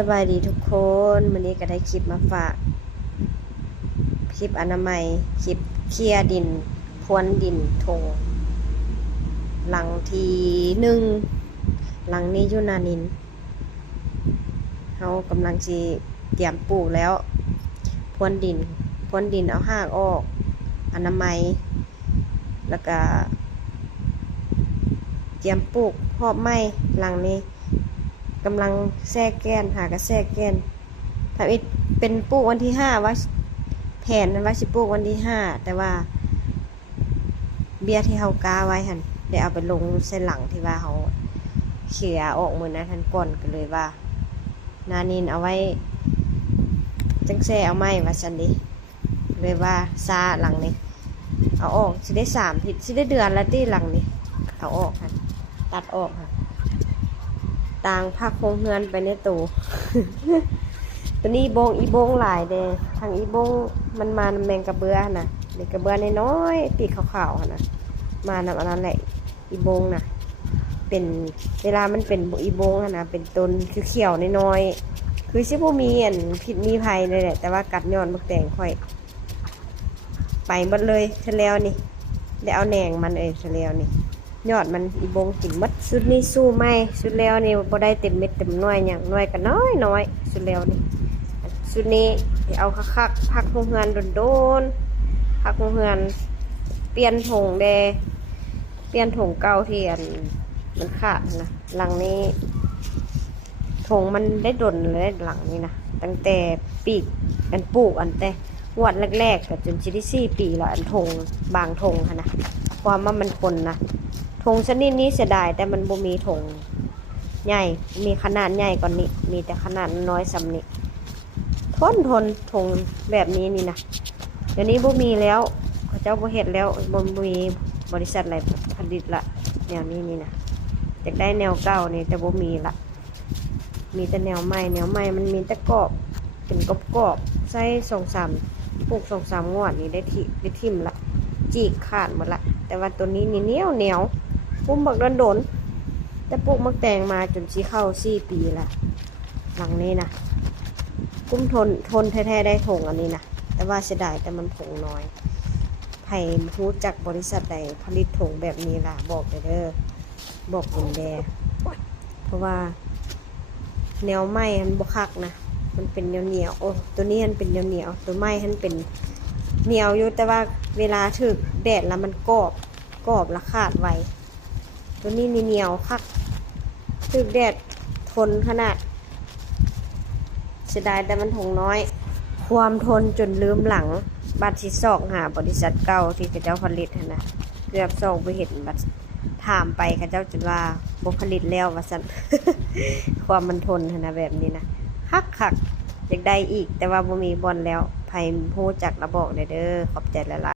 สบายดีทุกคนวันนี้ก็ได้คลิปมาฝากคลิปอนามัยคลิปเคลียร์ดินพรวนดินทงหลังที่1หลังนี้อยู่นานินเขากำลังสิเตรียมปลูกแล้วพรวนดินเอาหากออกอนามัยแล้วก็เตรียมปลูกพอบไม้หลังนี้กำลังแทรกแกนหากระแทรกแกนทำอีกเป็นปลูกวันที่5ว่าแผนนั้นว่าสิปลูกวันที่5แต่ว่าเบี้ยที่เฮากาไว้หั่นได้เอาไปลงใส่หลังที่ว่าเฮาเขี่ยออกมื้อนั้นท่านก่อนก็เลยว่านานินเอาไว้จังแซ่เอาไม้ว่าซั่นดิเลยว่าซาหลังนี้เอาออกสิได้3อาทิตย์สิได้เดือนละติหลังนี้เอาออกหั่นตัดออกค่ะต่างภาคโครงเฮือนไปในตู้ ตัวนี้อีบงหลายเด้ทางอีบงมันมานำแมงกระเบื้อน่ะแมงกระเบื้อน้อยๆปีกขาวๆน่ะมานำอันนั้นแหละอีบงน่ะเป็นเวลามันเป็นอีบงน่ะเป็นต้นเขียวๆน้อยๆคือสิบ่มีอันผิดมีภัยเลยแหละแต่ว่ากัดย้อนบักแตงค่อยไปหมดเลยซะแล้วนี่ได้เอาแหนงมันซะแล้วนี่ยอดมันอีบงกินมัดสุดนี้สู้ไหมสุดแล้วนี่บ่ได้เต็มเม็ดเต็มหน่วยอย่างหน่วยก็น้อยสุดแล้วนี่สุดนี้เอาคักๆพักโรงเรือนโดนๆพักโรงเรือนเปลี่ยนถงแดเปลี่ยนถงเก่าที่อันมันขาดนะหลังนี้ถงมันได้ดนเลยหลังนี้นะตั้งแต่ปีกอันปลูกอันแต่งวดแรกๆก็จน4 ปีแล้วอันถงบางถงค่ะนะความว่ามันคนนะถงชนิดนี้เสียดายแต่มันบ่มีถงใหญ่มีขนาดใหญ่กว่านี้มีแต่ขนาดน้อยสำนี้ทนถงแบบนี้นี่นะเดี๋ยวนี้บ่มีแล้วเขาเจ้าบ่เฮ็ดแล้วบ่มีบริษัทอะไรผลิตละแนวนี้นี่นะอยากได้แนวเก่านี่แต่บ่มีละมีแต่แนวใหม่มันมีแต่กรอบเป็นกรอบใส่2-3ปลูก2-3งวดนี่ได้ทิ่มละจีกขาดหมดละแต่ว่าตัวนี้นี่เหนียวปุ้มบักโดนแต่ปลูกมักแตงมาจนสิเข้า4 ปีละหลังนี้นะกุ้มทนแท้ๆได้ถงอันนี้นะแต่ว่าเสียดายแต่มันถงน้อยไผ่รู้จักบริษัทใดผลิตถงแบบนี้ล่ะบอกเด้อบอกคุณแดเพราะว่าแนวไม้มันบ่คักนะมันเป็นเหนียวโอ้ตัวนี้มันเป็นเหนียวตัวไม้มันเป็นเหนียวอยู่แต่ว่าเวลาถึกแดดแล้วมันกรอบและขาดไวตัวนี้เหนียวคักถึกแดดทนขนาดเสียดายแต่มันถงน้อยความทนจนลืมหลังบัตรสิซอกหาบริษัทเก่าที่เขาเจ้าผลิตนะเกือบซอกไปเห็นบัตรถามไปเขาเจ้าจนว่าบ่ผลิตแล้วว่าซั่น ความมันทนนะแบบนี้นะคักอยากได้อีกแต่ว่าบ่มีบอลแล้วไผฮู้จักระบอกเด้อขอบใจหลายๆ